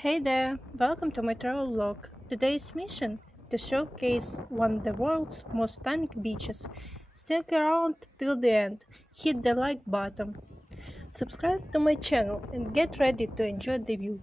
Hey there, welcome to my travel vlog. Today's mission to showcase one of the world's most stunning beaches. Stick around till the end, hit the like button, subscribe to my channel, and get ready to enjoy the view.